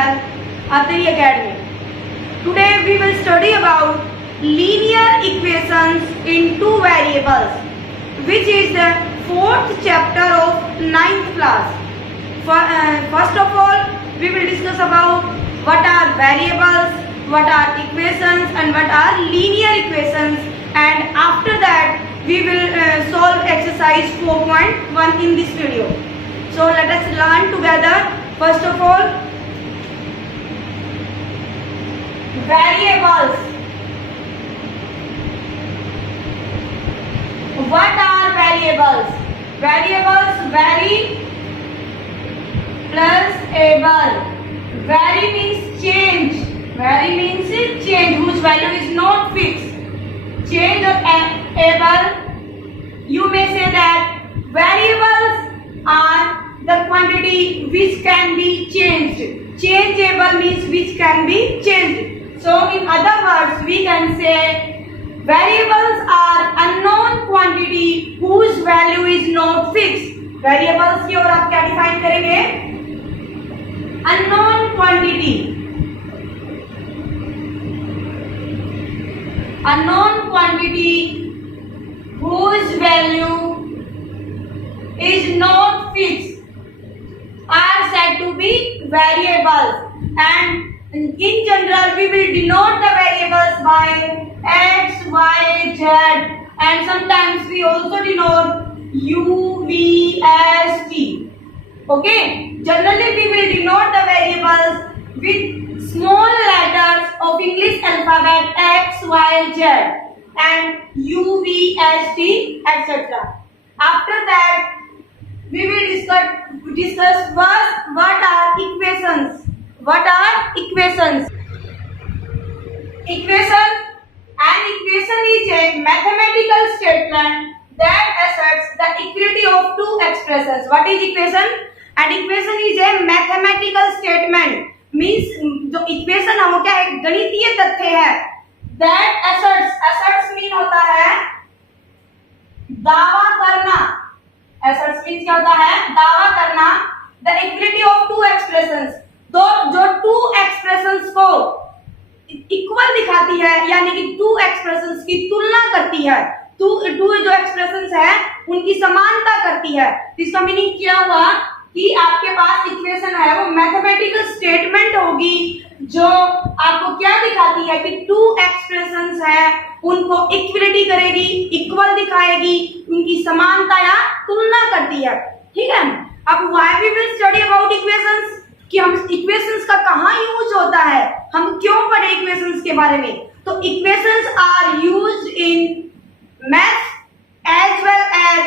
channel Atri Academy. Today we will study about linear equations in two variables, which is the fourth chapter of ninth class. First of all, we will discuss about what are variables, what are equations, and what are linear equations, and after that we will solve exercise 4.1 in this video. So let us learn together. First of all, variables. What are variables? Variables, vary plus able. Vary means change. Vary means change whose value is not fixed. Change or able, you may say that variables are the quantity which can be changed. Changeable means which can be changed. So in other words, we can say variables are unknown quantity whose value is not fixed. Variables की ओर आप क्या define करेंगे? Unknown quantity. Unknown quantity whose value is not fixed are said to be variables, and in general we will denote the variables by x, y, z, and sometimes we also denote u, v, s, t. Okay, generally we will denote the variables with small letters of English alphabet x, y, z and u, v, s, t, etc. After that, we will discuss first what are equations. What are equations? An equation is a mathematical statement that asserts the equality of two expressions. What is equation? An equation is a mathematical statement. Means जो equation है वो क्या है? गणितीय तथ्य है. That assets mean होता है दावा करना. असर्ट्स मीन क्या होता है? दावा करना. The equality of two expressions, तो जो टू एक्सप्रेशंस को इक्वल दिखाती है, यानी कि टू एक्सप्रेशंस की तुलना करती है. टू जो एक्सप्रेशंस है उनकी समानता करती है. इसका मीनिंग क्या हुआ कि आपके पास इक्वेशन है वो मैथमेटिकल स्टेटमेंट होगी जो आपको क्या दिखाती है कि टू एक्सप्रेशंस है उनको इक्वलिटी करेगी, इक्वल दिखाएगी, उनकी समानता या तुलना करती है. ठीक है. अब why we will study about equations, कि हम इक्वेशंस का कहाँ यूज होता है, हम क्यों पढ़े इक्वेशंस के बारे में. तो equations are used in maths as well as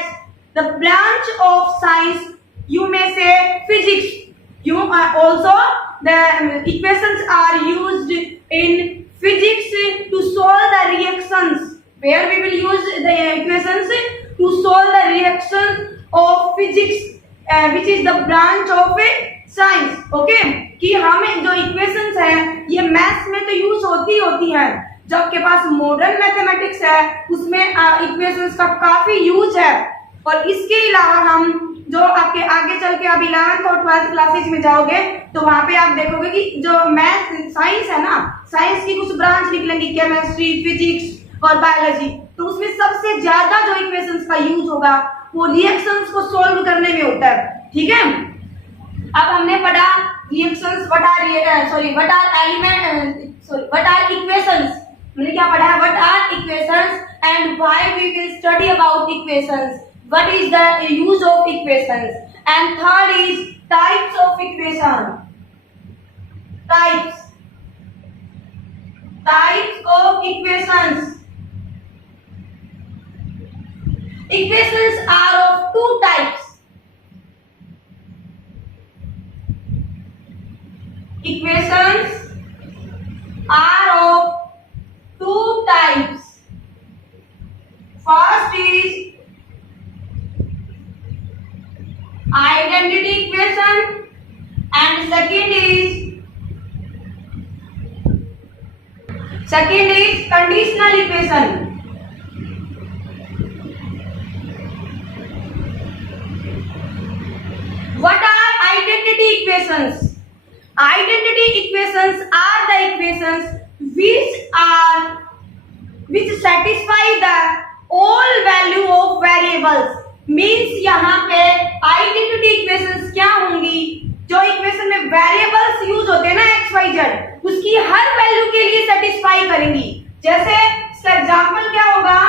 the branch of science. You may say physics. You also the equations are used in physics to solve the reactions. Where we will use the equations to solve the reaction of physics, which is the branch of science. Okay? कि हमें जो equations है ये maths में तो use होती है. जो आपके पास मॉडर्न मैथमेटिक्स है उसमें equations का काफी यूज है. और इसके अलावा हम जो आपके आगे चल के अब 11th और 12th क्लासेज में जाओगे तो वहां पे आप देखोगे कि जो मैथ साइंस है ना, साइंस की कुछ ब्रांच निकलेंगी, केमिस्ट्री, फिजिक्स और बायोलॉजी. तो उसमें सबसे ज्यादा जो इक्वेशंस का यूज होगा वो रिएक्शंस को सॉल्व करने में होता है. ठीक है. अब हमने पढ़ा रिएक्शंस, व्हाट आर इक्वेशंस. हमने क्या पढ़ा है? What are equations and why we will study about equations. What is the use of equations? And third is types of equation. Types of equations. Equations are of two types. Equations are of two types. First is identity equation and second is conditional equation. What are identity equations? Identity equations are the equations which satisfy the all value of variables. Means यहाँ पे identity equations क्या होंगी, जो equation में variables use होते हैं ना x Y Z, उसकी हर वैल्यू के लिए सेटिस्फाई करेंगी। जैसे इसका एग्जांपल क्या होगा,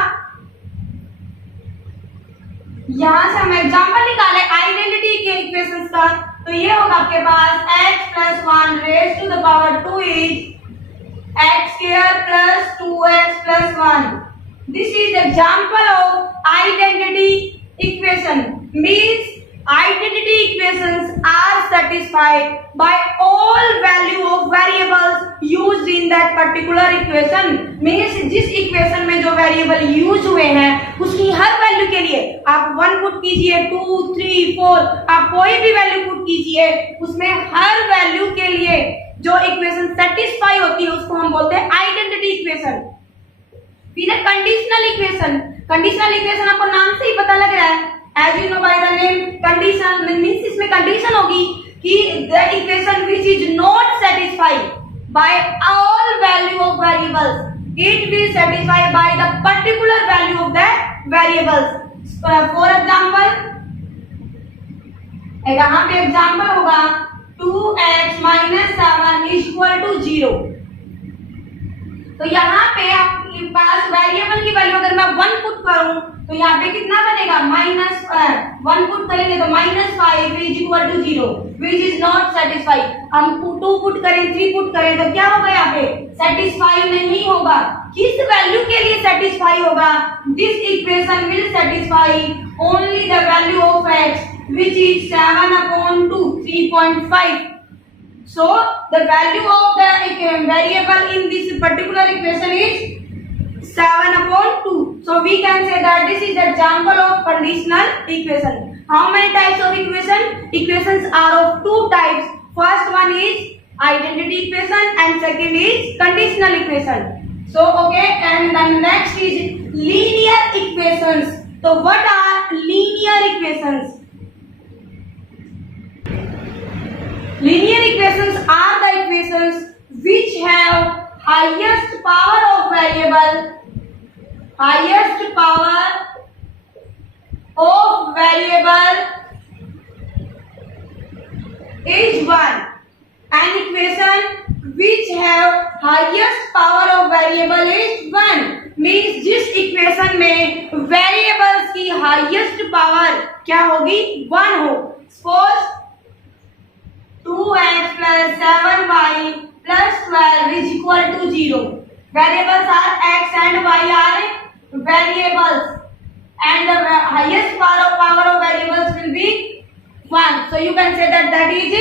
यहां से हम एग्जांपल निकाले आइडेंटिटी के इक्वेशंस का, तो ये होगा आपके पास x plus 1 raised to the power 2 is x square plus 2x plus 1. This is the example of identity equation. Means identity equations are satisfied by all value of variables used in that particular equation. Means जिस equation में जो variable use हुए हैं उसकी हर value के लिए आप 1 put कीजिए, 2, 3, 4, आप कोई भी वैल्यू पुट कीजिए, उसमें हर वैल्यू के लिए जो इक्वेशन सेटिस्फाई होती है उसको हम बोलते हैं आइडेंटिटी इक्वेशन। फिर कंडीशनल इक्वेशन। कंडीशनल इक्वेशन आपको नाम से ही पता लग रहा है, as you know by the name condition, means इसमें कंडीशन होगी कि the equation which is not satisfied by all value of variables, it will satisfy by the particular value of that variables. For example यहाँ पे example होगा 2x minus 7 is equal to 0। तो यहाँ पे आपके पास वेरिएबल की वैल्यू अगर मैं 1 पुट करूं तो यहाँ पे कितना बनेगा, -1 पुट करेंगे तो -5 is equal to 0 which is not satisfied। हम 2 पुट करें, 3 पुट करें तो क्या होगा, यहाँ पे सेटिस्फाई नहीं होगा। किस वैल्यू के लिए सेटिस्फाई होगा, this equation will satisfy only the value of x which is 7/2, 3.5। So the value of the variable in this particular equation is 7/2। So we can say that this is the example of conditional equation. How many types of equation? Equations are of 2 types. First one is identity equation and second is conditional equation. So okay, and the next is linear equations. So what are linear equations? Linear equations are the equations which have highest power of variable is 1. An equation which have highest power of variable is 1 means जिस equation में variables की highest power क्या होगी, 1 हो। Suppose 2x plus 7y plus 12 is equal to 0. Variables are x and y are variables and the highest power of variables will be 1. So you can say that is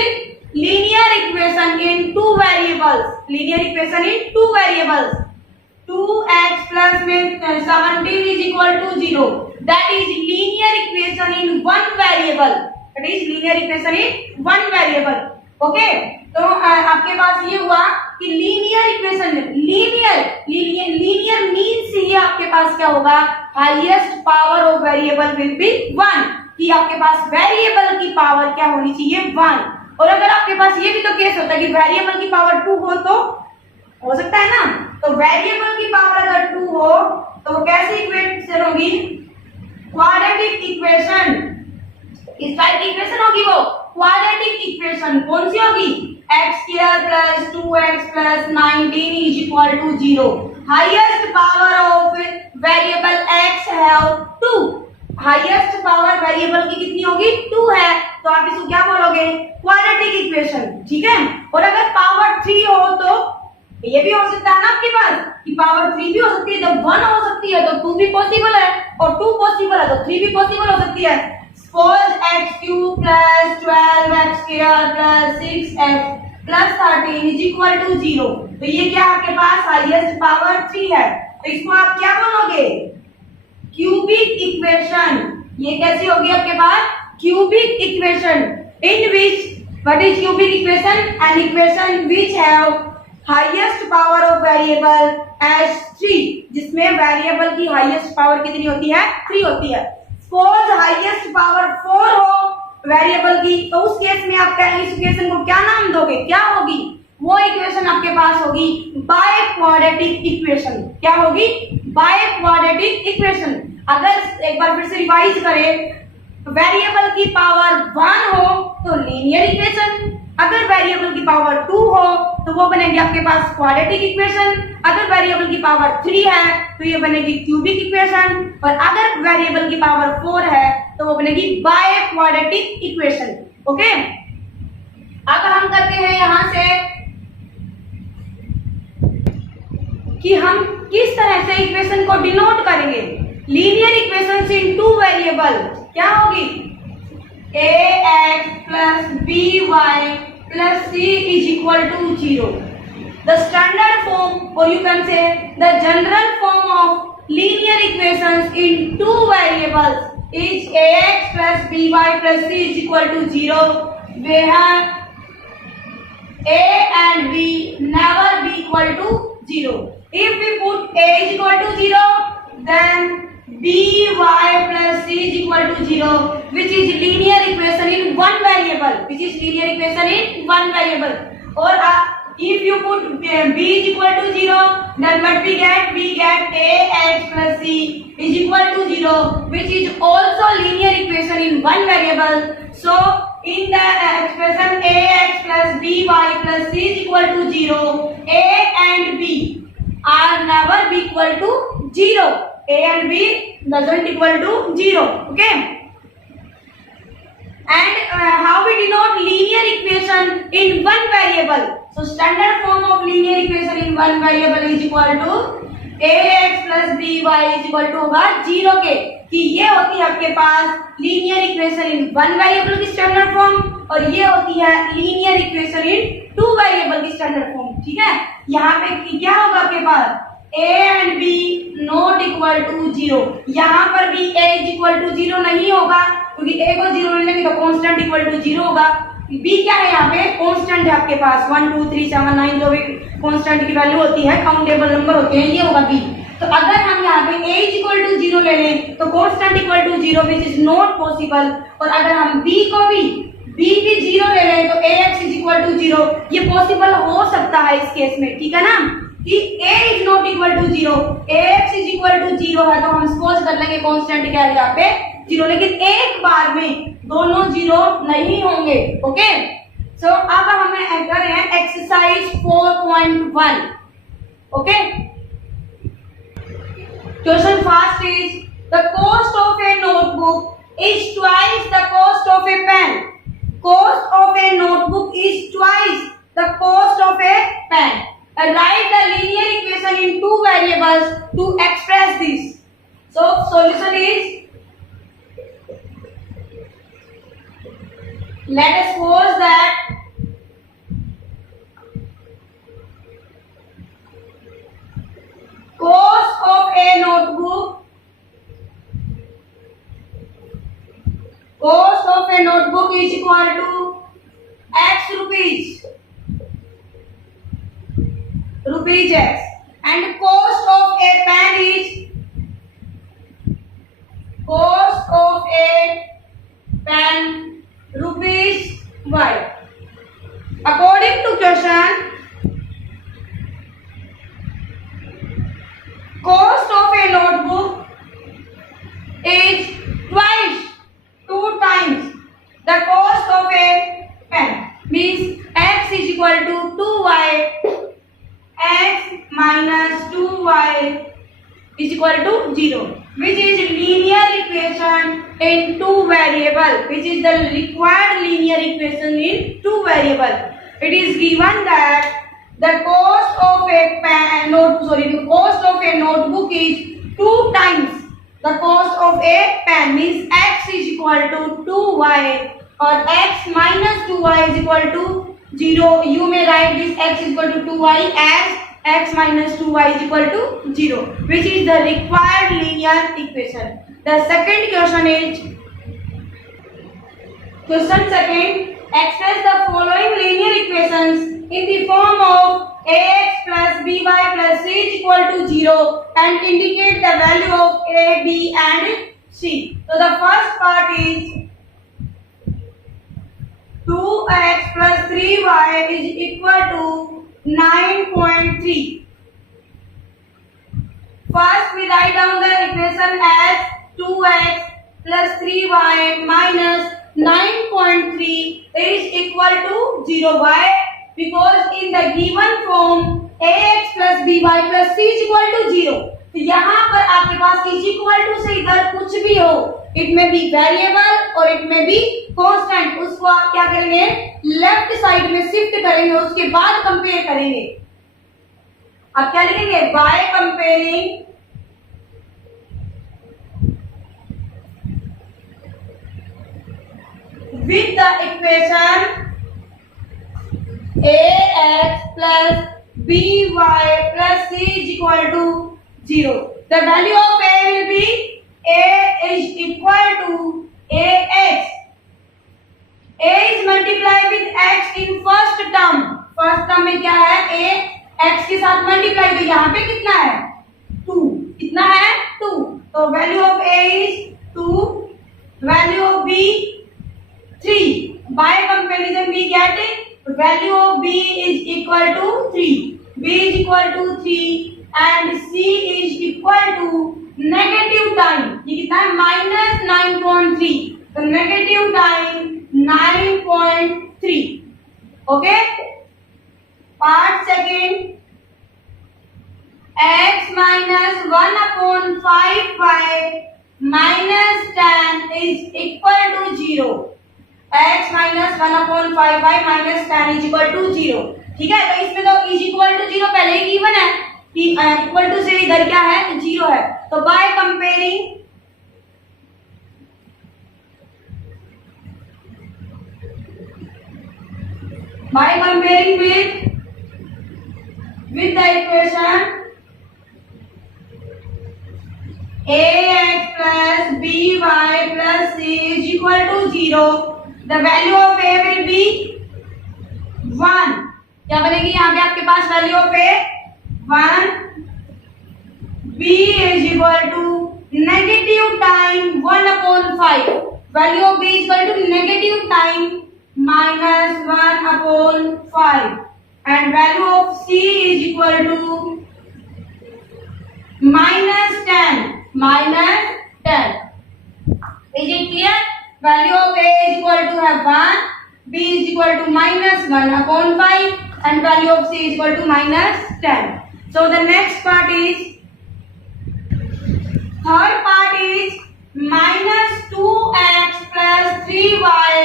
linear equation in 2 variables. Linear equation in 2 variables. 2x plus 17 is equal to 0. That is linear equation in 1 variable. That is linear equation in 1 variable. Okay तो आपके पास ये हुआ कि linear equation, linear means ये आपके पास क्या होगा, highest power of variable will be 1, कि आपके पास वेरिएबल की पावर क्या होनी चाहिए, 1। और अगर आपके पास ये भी तो केस होता है कि वेरिएबल की पावर 2 हो तो हो सकता है ना, तो वेरिएबल की पावर अगर 2 हो तो कैसे इक्वेशन होगी, क्वाड्रेटिक इक्वेशन। इस टाइप की इक्वेशन होगी वो क्वाड्रेटिक इक्वेशन। कौन सी होगी, x square plus 2x plus 19 is equal to 0। Highest power of variable x है 2, हाईएस्ट पावर वेरिएबल की कितनी होगी, 2 है, तो आप इसको क्या बोलोगे, क्वाड्रेटिक इक्वेशन। ठीक है, और अगर पावर 3 हो तो ये भी हो सकता है ना आपके पास कि पावर 3 भी हो सकती है, जब 1 हो सकती है तो 2 भी पॉसिबल है, और 2 पॉसिबल है तो 3 भी पॉसिबल हो सकती है। Suppose x³ plus 12x square plus 6x plus 13 is equal to 0। तो ये क्या आपके पास हाईएस्ट पावर 3 है, तो इसको आप क्या बोलोगे, क्यूबिक इक्वेशन। ये कैसी होगी आपके पास, cubic equation. In which what is cubic equation, an equation which have highest power of variable as 3, जिसमें वेरिएबल की हाईएस्ट पावर कितनी होती है, 3 होती है। सपोज हाईएस्ट पावर 4 हो वेरिएबल की, तो उस केस में आप इस इक्वेशन को क्या नाम दोगे, क्या होगी, वो वो इक्वेशन आपके पास होगी बाय क्वाड्रेटिक इक्वेशन। क्या होगी? By quadratic equation. अगर एक बार फिर से रिवाइज करें, वेरिएबल की पावर 1 हो तो लीनियर इक्वेशन, अगर वेरिएबल की पावर 2 हो तो वो बनेगी आपके पास क्वाड्रेटिक इक्वेशन, अगर वेरिएबल की पावर 3 है तो ये बनेगी क्यूबिक इक्वेशन, और अगर वेरिएबल की पावर 4 है तो वो बनेगी बाय क्वाड्रेटिक इक्वेशन। ओके, अब हम करते हैं यहां से कि हम किस तरह से इक्वेशन को डिनोट करेंगे। लीनियर इक्वेशंस इन टू वेरिएबल क्या होगी? ax plus by plus c is equal to 0. The standard form, or you can say the general form of linear equations in two variables is ax plus by plus c is equal to 0, where a and b never be equal to 0. If we put a is equal to 0, then by plus c is equal to 0, which is linear equation in one variable, which is linear equation in one variable. Or if you put b is equal to 0, then what we get? We get ax plus c is equal to 0, which is also linear equation in one variable. So in the expression ax plus by plus c is equal to 0, a and b are never be equal to 0. A and B doesn't equal to 0. Okay. And how we denote linear equation in one variable? So standard form of linear equation in one variable is equal to ax plus by is equal to होगा 0 के, कि ये होती है आपके पास linear equation in one variable की standard form, और ये होती है linear equation in two variable की standard form. ठीक है, यहाँ पे क्या होगा आपके पास? a and b not equal to 0. यहाँ पर भी a is equal to 0 नहीं होगा, क्योंकि a को 0 लेंगे तो constant equal to 0 होगा. b क्या है? यहाँ पे constant है आपके पास 1 2 3 7 9 जो भी constant की वैल्यू होती है, काउंटेबल नंबर होते हैं, ये होगा b. तो अगर हम यहाँ पे a is equal to 0 ले लें तो constant equal to 0 which is not possible, और अगर हम b को भी 0 ले लें तो ax is equal to 0, ये possible हो सकता है इस केस में. ठीक है ना, कि a is not equal to 0, ax is equal to 0 है तो हम सपोज कर लेंगे कांस्टेंट क्या है यहाँ पे 0, लेकिन एक बार में दोनों 0 नहीं होंगे. ओके, सो अब हमें कर रहे हैं exercise 4.1. Okay, question first is the cost of a notebook is twice the cost of a pen. Cost of a notebook is twice the cost of a pen. Write the linear equation in two variables to express this. So solution is, let us suppose that cost of a notebook is equal to x rupees x, and cost of a pen is rupees y. According to question, cost of a notebook is two times the cost of a pen, means x is equal to 2y, x minus 2y is equal to 0, which is linear equation in two variable, which is the required linear equation in two variable. It is given that the cost of a notebook is 2 times the cost of a pen, means x is equal to 2y, or x minus 2y is equal to 0. You may write this x is equal to 2y as x minus 2y is equal to 0, which is the required linear equation. The second question is, question second, express the following linear equations in the form of ax plus by plus c is equal to 0 and indicate the value of a, b and c. So the first part is 2x plus 3y is equal to 9.3. First we write down the equation as 2x plus 3y minus 9.3 is equal to 0. Why? Because in the given form ax plus by plus c is equal to 0. तो यहाँ पर आपके पास is equal to से इधर कुछ भी हो, it में बी वेरिएबल और इट में बी कांस्टेंट, उसको आप क्या करेंगे, लेफ्ट साइड में शिफ्ट करेंगे, उसके बाद कंपेयर करेंगे। आप क्या लिखेंगे, by comparing with the equation ax plus by plus c is equal to 0. The value of a will be a is equal to ax. A is multiplied with x in first term. First term में क्या है, a x के साथ multiply, तो यहाँ पे कितना है, 2. कितना है, 2. तो value of a is 2, value of b 3. By comparison we get value of b is equal to 3. b is equal to 3 and c is equal to negative time. ये कितना है, minus 9.3. तो negative time 9.3. Okay. Part second. X minus 1 upon 5y minus 10 is equal to 0. x minus 1 upon 5y minus 10 is equal to 0. ठीक है, तो इसमें तो is equal to 0 पहले ही गिवन है कि इक्वल टू से इधर क्या है, 0 है। तो by comparing with the equation ax plus by plus c is equal to 0. The value of a will be 1. क्या बनेगी यहाँ पे आपके पास value of a 1. b is equal to negative time 1 upon 5. Value of b is equal to negative time minus 1 upon 5. And value of c is equal to minus 10. Minus 10. Is it clear? Value of a is equal to have 1, b is equal to minus 1 upon 5 and value of c is equal to minus 10. So the next part is, third part is minus 2x plus 3y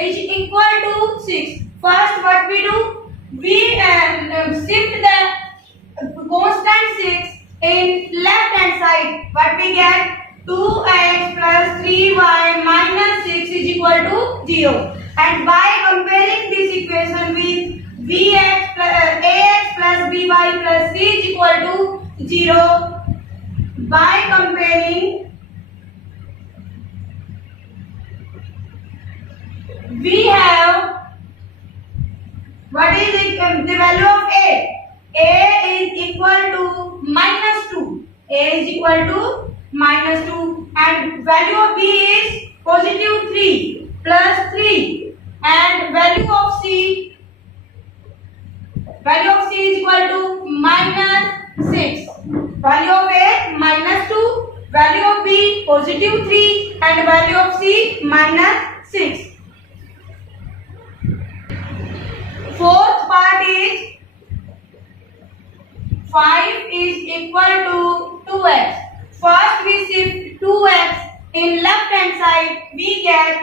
is equal to 6. First what we do, we shift the constant 6 in left hand side. What we get, 2x plus 3y minus 6 is equal to 0. And by comparing this equation with ax plus by plus c is equal to 0, by comparing we have, what is the value of a? A is equal to minus 2. A is equal to minus 2 and value of b is positive 3 plus 3 and value of c is equal to minus 6. Value of a minus 2, value of b positive 3 and value of c minus 6. Fourth part is 5 is equal to 2x. First we shift 2x in left hand side, we get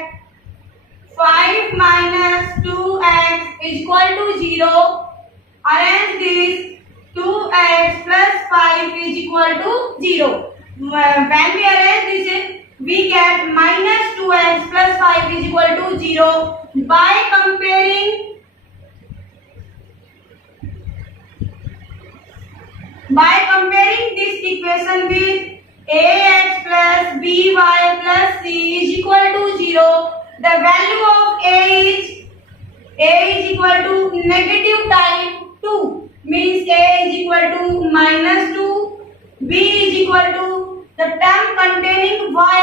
5 minus 2x is equal to 0. Arrange this, 2x plus 5 is equal to 0. When we arrange this, we get minus 2x plus 5 is equal to 0. By comparing this equation with ax plus by plus c is equal to 0, the value of a is equal to negative time 2, means a is equal to minus 2, b is equal to the term containing y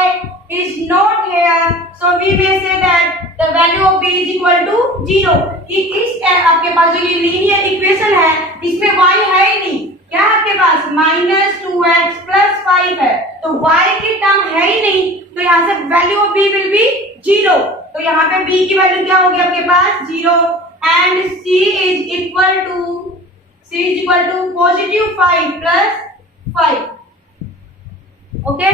is not here, so we may say that the value of b is equal to 0. कि इस आपके पास जो ये linear equation है इसमें y है ही नहीं, क्या है आपके पास -2x + 5 है, तो y की टर्म है ही नहीं, तो यहाँ से value of b will be 0. तो यहाँ पे b की वैल्यू क्या होगी आपके पास 0 and c is equal to +5 + 5. Okay